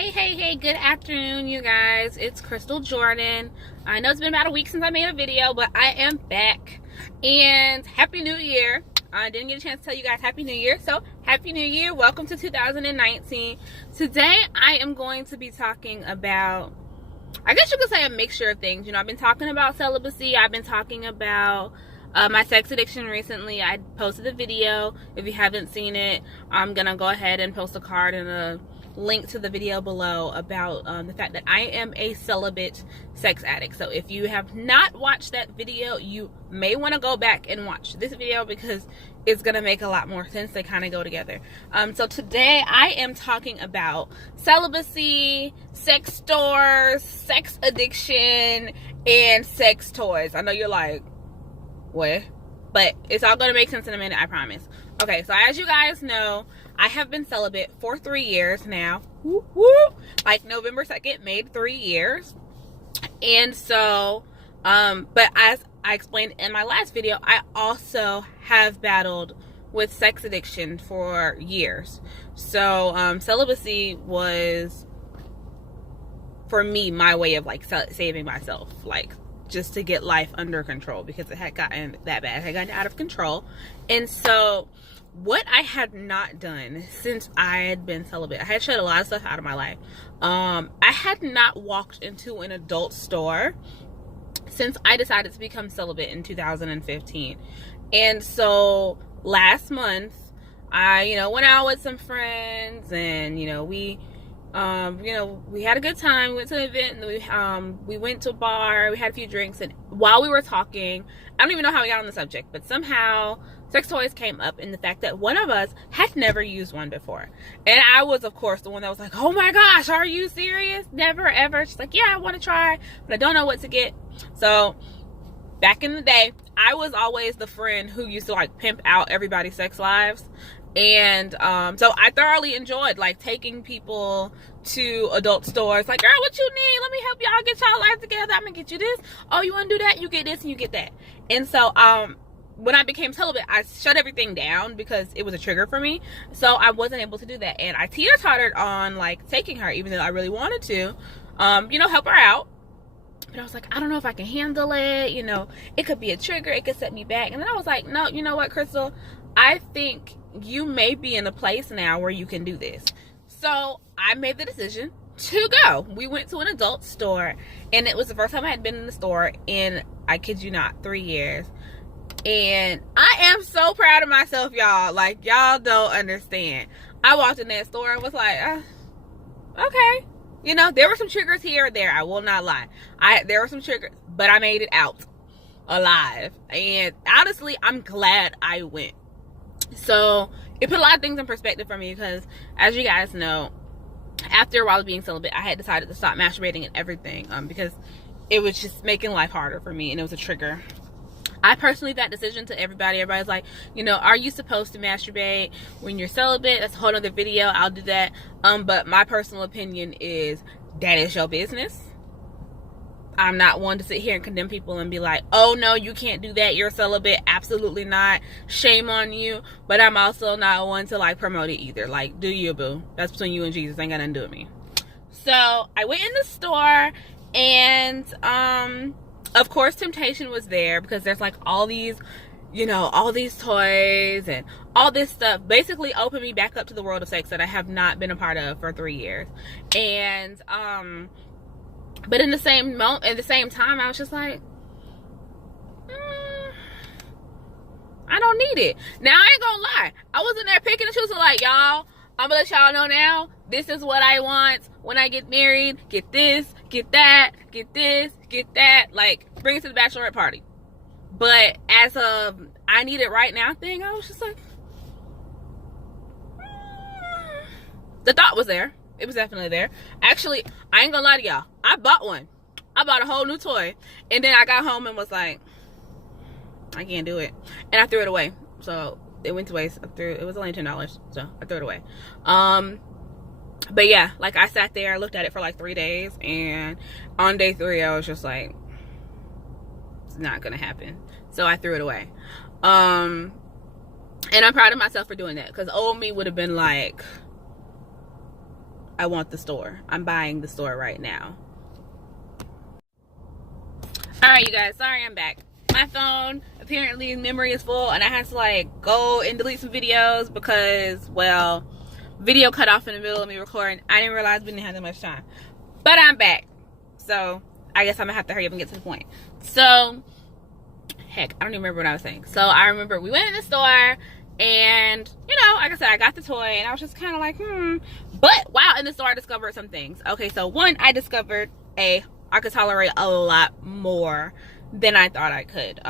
Hey, good afternoon, you guys. It's Crystal Jordan. I know it's been about a week since I made a video, but I am back. And Happy New Year. I didn't get a chance to tell you guys Happy New Year, so Happy New Year. Welcome to 2019. Today, I am going to be talking about, I guess you could say, a mixture of things. You know, I've been talking about celibacy. I've been talking about my sex addiction recently. I posted a video. If you haven't seen it, I'm going to go ahead and post a card and a link to the video below about the fact that I am a celibate sex addict. So if you have not watched that video, you may want to go back and watch this video because it's going to make a lot more sense. They kind of go together. So today I am talking about celibacy, sex stores, sex addiction, and sex toys. I know you're like, what? But it's all going to make sense in a minute, I promise. Okay, so as you guys know, I have been celibate for 3 years now. Woo, woo. Like November 2nd made 3 years. And so, but as I explained in my last video, I also have battled with sex addiction for years. So, celibacy was, for me, my way of like saving myself. Like, just to get life under control because it had gotten that bad. It had gotten out of control. And so what I had not done since I had been celibate, I had shut a lot of stuff out of my life. I had not walked into an adult store since I decided to become celibate in 2015. And so last month, I, went out with some friends and, we had a good time. We went to an event and we went to a bar. We had a few drinks, and while we were talking, I don't even know how we got on the subject, but somehow sex toys came up, and the fact that one of us had never used one before. And I was, of course, the one that was like, oh my gosh, are you serious? Never, ever. She's like, yeah, I want to try, but I don't know what to get. So back in the day, I was always the friend who used to like pimp out everybody's sex lives. And so I thoroughly enjoyed like taking people to adult stores. Like, girl, what you need? Let me help y'all get y'all life together. I'm gonna get you this. Oh, you want to do that? You get this and you get that. And so when I became celibate, I shut everything down because it was a trigger for me. So I wasn't able to do that. And I teeter-tottered on like taking her, even though I really wanted to, help her out. But I was like, I don't know if I can handle it. It could be a trigger. It could set me back. And then I was like, no, you know what, Crystal? I think you may be in a place now where you can do this. So I made the decision to go. We went to an adult store, and it was the first time I had been in the store in, I kid you not, 3 years. And I am so proud of myself, y'all. Like, y'all don't understand. I walked in that store and was like, okay. There were some triggers here or there. I will not lie. There were some triggers, but I made it out alive. And honestly, I'm glad I went. So it put a lot of things in perspective for me because, as you guys know, after a while of being celibate, I had decided to stop masturbating and everything because it was just making life harder for me, and it was a trigger. I personally, that decision to everybody. Everybody's like, are you supposed to masturbate when you're celibate? That's a whole other video. I'll do that. But my personal opinion is that is your business. I'm not one to sit here and condemn people and be like, oh no, you can't do that. You're celibate. Absolutely not. Shame on you. But I'm also not one to like promote it either. Like, do you, boo? That's between you and Jesus. Ain't got nothing to do with me. So I went in the store, and of course, temptation was there because there's like all these, all these toys and all this stuff basically opened me back up to the world of sex that I have not been a part of for 3 years. And, but in the same moment, at the same time, I was just like, I don't need it. Now, I ain't gonna lie. I was in there picking and choosing like, y'all, I'm gonna let y'all know now, this is what I want when I get married. Get this, get that, get this, get that. Like, bring it to the bachelorette party. But as a I need it right now thing, I was just like, the thought was there. It was definitely there. Actually, I ain't gonna lie to y'all. I bought one. I bought a whole new toy. And then I got home and was like, I can't do it. And I threw it away. So it went to waste. It was only $10. So I threw it away. But yeah, like I sat there, I looked at it for like 3 days. And on day 3, I was just like, it's not gonna happen. So I threw it away. And I'm proud of myself for doing that. Because old me would have been like, I want the store. I'm buying the store right now. Alright, you guys, sorry I'm back. My phone, apparently memory is full, and I had to like go and delete some videos because, well, video cut off in the middle of me recording. I didn't realize we didn't have that much time. But I'm back. So I guess I'm gonna have to hurry up and get to the point. So, heck, I don't even remember what I was saying. So I remember we went in the store, and, you know, like I said, I got the toy, and I was just kind of like, But while in the store, I discovered some things. Okay, so one, I discovered I could tolerate a lot more than I thought I could.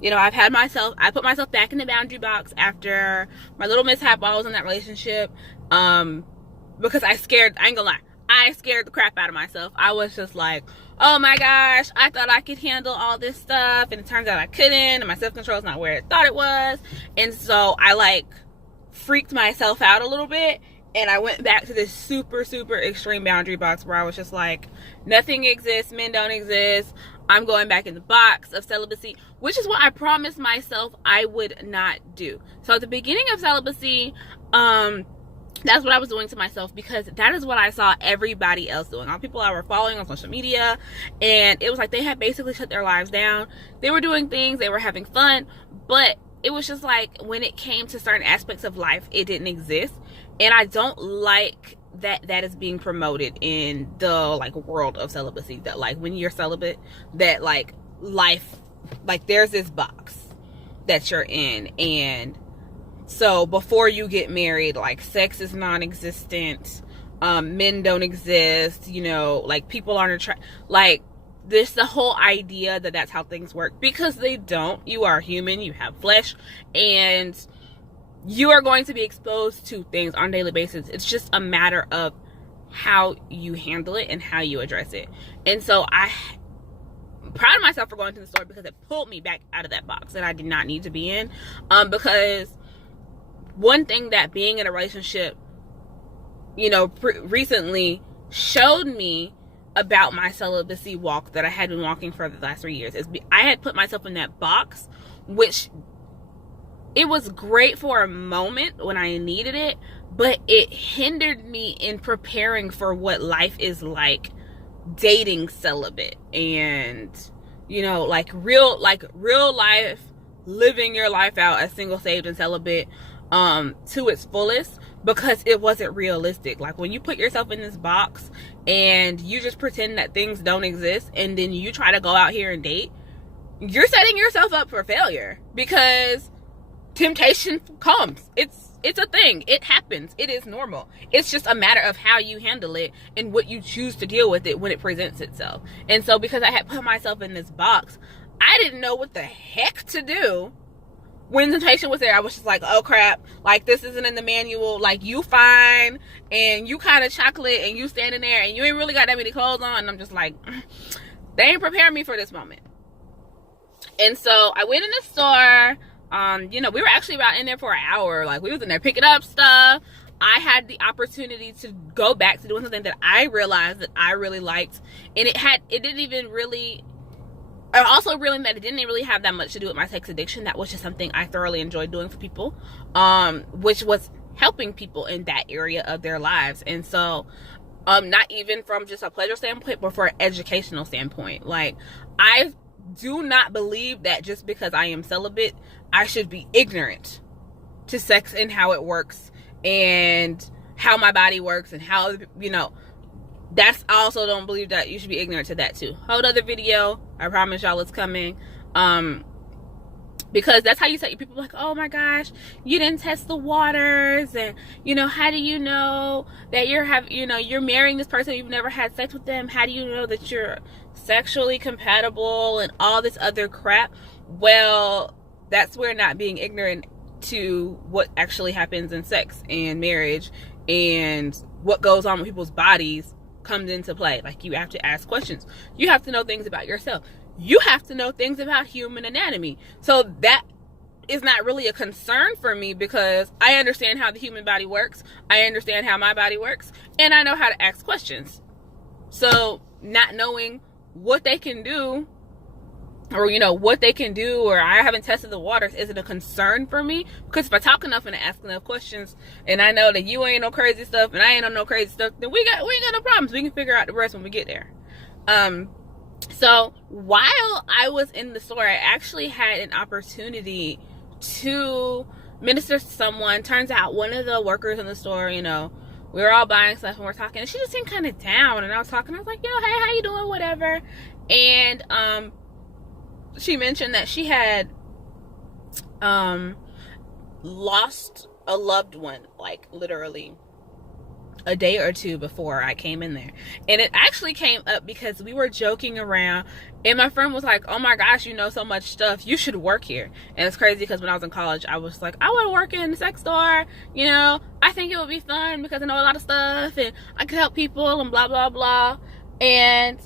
You know, I put myself back in the boundary box after my little mishap while I was in that relationship. Because I ain't gonna lie, I scared the crap out of myself. I was just like, oh my gosh, I thought I could handle all this stuff, and it turns out I couldn't, and my self-control is not where I thought it was. And so I like freaked myself out a little bit, and I went back to this super, super extreme boundary box where I was just like, nothing exists, men don't exist. I'm going back in the box of celibacy, which is what I promised myself I would not do. So at the beginning of celibacy, that's what I was doing to myself, because that is what I saw everybody else doing. All people I were following on social media, and it was like they had basically shut their lives down. They were doing things, they were having fun, but it was just like when it came to certain aspects of life, it didn't exist. And I don't like that is being promoted in the like world of celibacy, that like when you're celibate, that like life, like there's this box that you're in, and so before you get married, like sex is non-existent, men don't exist, you know, like people aren't like this, the whole idea that that's how things work, because they don't. You are human, you have flesh, and you are going to be exposed to things on a daily basis. It's just a matter of how you handle it and how you address it. And so I'm proud of myself for going to the store, because it pulled me back out of that box that I did not need to be in. Because one thing that being in a relationship, you know, recently showed me about my celibacy walk that I had been walking for the last 3 years is I had put myself in that box, which it was great for a moment when I needed it, but it hindered me in preparing for what life is like dating celibate, and, you know, like real life, living your life out as single, saved, and celibate to its fullest, because it wasn't realistic. Like when you put yourself in this box and you just pretend that things don't exist, and then you try to go out here and date, you're setting yourself up for failure, because temptation comes. It's a thing. It happens. It is normal. It's just a matter of how you handle it and what you choose to deal with it when it presents itself. And so because I had put myself in this box, I didn't know what the heck to do when temptation was there. I was just like, oh crap, like this isn't in the manual, like you fine and you kind of chocolate and you standing there and you ain't really got that many clothes on, and I'm just like, they ain't preparing me for this moment. And so I went in the store. You know, we were actually about in there for an hour. Like we was in there picking up stuff. I had the opportunity to go back to doing something that I realized that I really liked, and I also realized that it didn't really have that much to do with my sex addiction. That was just something I thoroughly enjoyed doing for people, which was helping people in that area of their lives. And so, not even from just a pleasure standpoint, but for an educational standpoint. Like, I do not believe that just because I am celibate, I should be ignorant to sex and how it works and how my body works and how, you know, I also don't believe that you should be ignorant to that too. Whole other video, I promise y'all it's coming. Because that's how you say, people are like, oh my gosh, you didn't test the waters, and you know, how do you know that you're marrying this person, you've never had sex with them? How do you know that you're sexually compatible and all this other crap? Well, that's where not being ignorant to what actually happens in sex and marriage and what goes on with people's bodies comes into play. Like, you have to ask questions. You have to know things about yourself. You have to know things about human anatomy. So that is not really a concern for me, because I understand how the human body works. I understand how my body works, and I know how to ask questions. So not knowing what they can do or what they can do, or I haven't tested the waters, isn't a concern for me, because if I talk enough and ask enough questions, and I know that you ain't no crazy stuff and I ain't on no crazy stuff, then we ain't got no problems. We can figure out the rest when we get there. So while I was in the store, I actually had an opportunity to minister to someone. Turns out one of the workers in the store, we were all buying stuff and we're talking, and she just seemed kind of down, and I was talking, I was like, hey, how you doing, whatever. And she mentioned that she had lost a loved one, like literally a day or two before I came in there. And it actually came up because we were joking around, and my friend was like, oh my gosh, you know so much stuff, you should work here. And it's crazy because when I was in college, I was like, I want to work in the sex store, I think it would be fun because I know a lot of stuff and I could help people and blah blah blah. And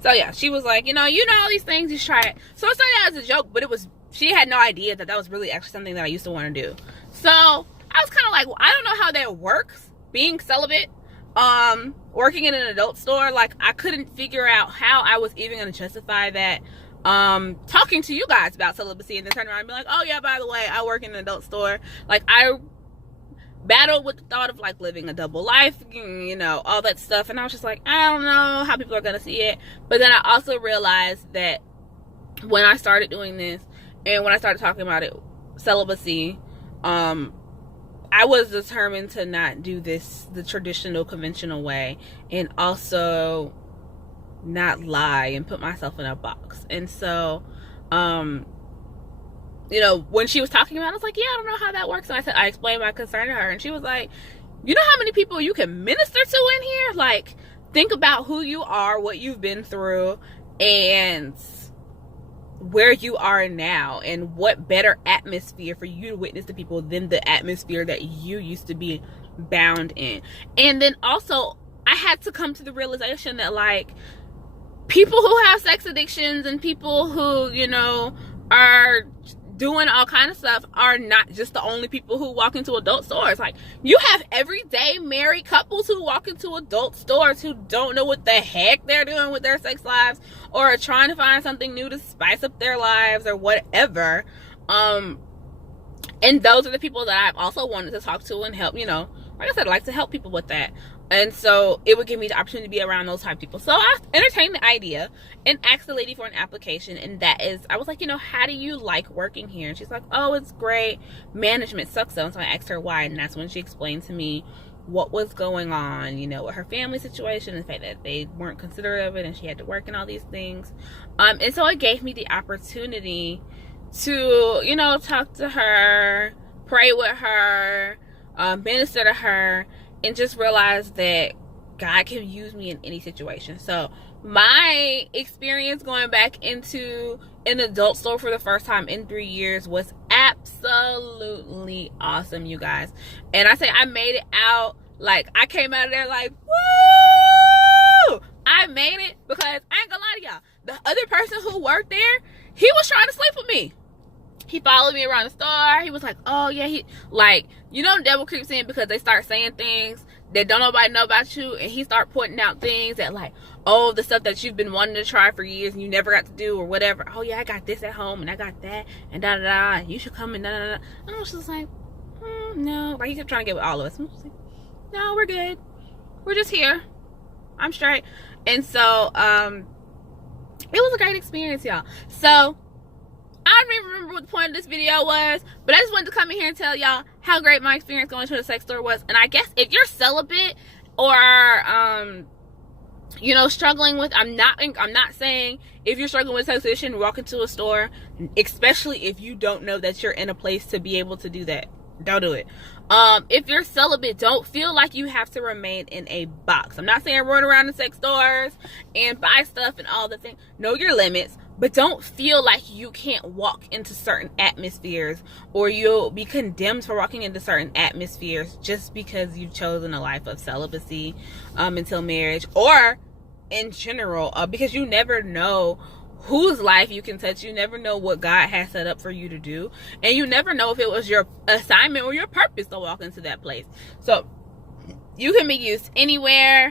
so yeah, she was like, you know all these things, you should try it. So it started out as a joke, but she had no idea that was really actually something that I used to want to do. So I was kind of like, well, I don't know how that works, being celibate, working in an adult store. Like, I couldn't figure out how I was even going to justify that, talking to you guys about celibacy, and then turn around and be like, oh yeah, by the way, I work in an adult store. Like, I battled with the thought of like living a double life, all that stuff, and I was just like, I don't know how people are going to see it. But then I also realized that when I started doing this, and when I started talking about it, celibacy, I was determined to not do this the traditional, conventional way, and also not lie and put myself in a box. And so, when she was talking about it, I was like, yeah, I don't know how that works. And I explained my concern to her, and she was like, you know how many people you can minister to in here? Like, think about who you are, what you've been through, and where you are now, and what better atmosphere for you to witness to people than the atmosphere that you used to be bound in. And then also, I had to come to the realization that like, people who have sex addictions and people who are doing all kind of stuff are not just the only people who walk into adult stores. Like, you have everyday married couples who walk into adult stores who don't know what the heck they're doing with their sex lives, or are trying to find something new to spice up their lives or whatever. And those are the people that I've also wanted to talk to and help, like I said, I like to help people with that. And so it would give me the opportunity to be around those type of people. So I entertained the idea and asked the lady for an application. And I was like, how do you like working here? And she's like, oh, it's great. Management sucks though. And so I asked her why. And that's when she explained to me what was going on, with her family situation, and the fact that they weren't considerate of it, and she had to work and all these things. And so it gave me the opportunity to, talk to her, pray with her, minister to her, and just realize that God can use me in any situation. So my experience going back into an adult store for the first time in 3 years was absolutely awesome, you guys. And I say I made it out, like, I came out of there like, woo! I made it, because I ain't gonna lie to y'all, the other person who worked there, he was trying to sleep with me. He followed me around the store. He was like, oh yeah, the devil creeps in because they start saying things that don't nobody know about you, and he start pointing out things that like, oh, the stuff that you've been wanting to try for years and you never got to do or whatever. Oh yeah, I got this at home and I got that and da da da. You should come and da da da. And I was just like, no. Like, he kept trying to get with all of us. I'm just like, no, we're good. We're just here. I'm straight. And so, it was a great experience, y'all. So I don't even remember what the point of this video was, but I just wanted to come in here and tell y'all how great my experience going to the sex store was. And I guess if you're celibate or struggling with, I'm not saying if you're struggling with sex addiction, walk into a store, especially if you don't know that you're in a place to be able to do that, don't do it. If you're celibate, don't feel like you have to remain in a box. I'm not saying run around the sex stores and buy stuff and all the things. Know your limits, but don't feel like you can't walk into certain atmospheres, or you'll be condemned for walking into certain atmospheres just because you've chosen a life of celibacy until marriage, or in general, because you never know whose life you can touch. You never know what God has set up for you to do, and you never know if it was your assignment or your purpose to walk into that place. So you can be used anywhere.